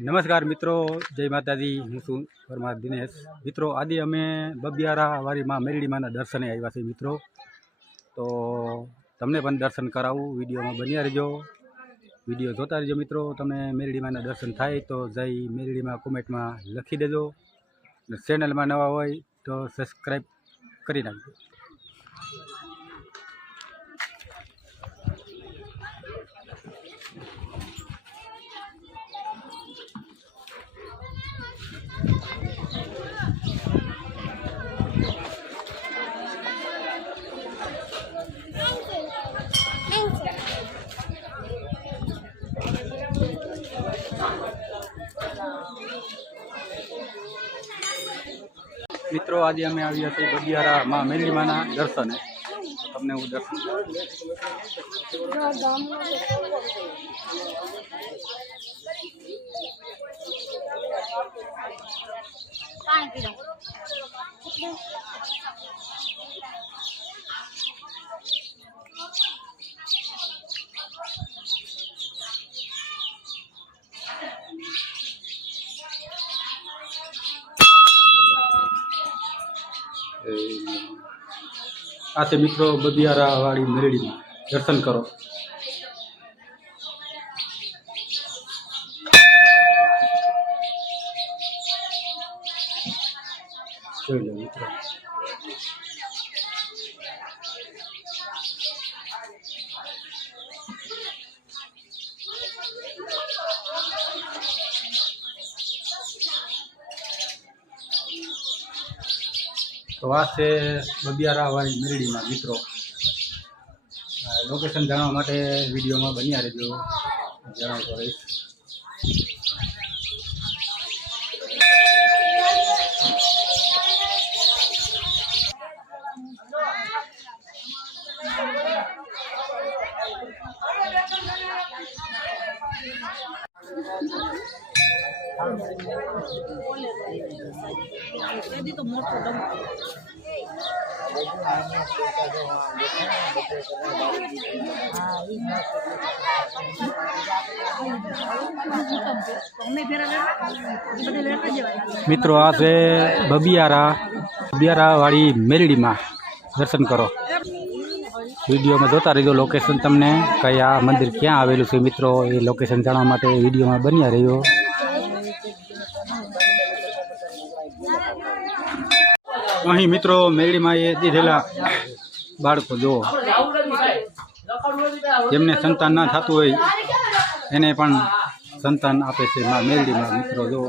नमस्कार मित्रों, जय माताजी। हूँ छूं परमार दिनेश। मित्रों, आज अमे बबियारा वाली माँ मेरड़ी माँ दर्शने आव्या छे मित्रों। तो तमने पण दर्शन करावुं, विडियो में बन्या रहीजो, विडियो जोता रहीजो मित्रों। तमने मेरड़ी माँ दर्शन थाय तो जय मेरड़ी माँ कमेंट में लखी देजो। चेनल में नवा होय तो सब्सक्राइब करी नाखजो। मित्रों, आज अमे आव्या छे बबियारा माँ मेरड़ी माँ दर्शने। तमने हूँ दर्शन आ से मित्रों बबियारा वाली मेरड़ी में दर्शन करो। चलो मित्रों, तो आ से बबियारा वाली मेरड़ी में मित्रों लोकेशन जाणवा माटे विडियो में बन्या रहीजो, जणावतो रहीश। मित्रों, आ से बबियारा वाली मेरड़ी में दर्शन करो। विडियो में जोता रहीजो। लोकेशन तमने कया मंदिर क्या आवेलू छे मित्रों ये लोकेशन जाणवा माटे विडियो में बन्या रहीजो। अहीं मित्रों मेरड़ी में ये दीधेला बाळको जो जेमने संतान ना थतुं होय एने पण संतान आपे छे मां मेरड़ी में मित्रों जो।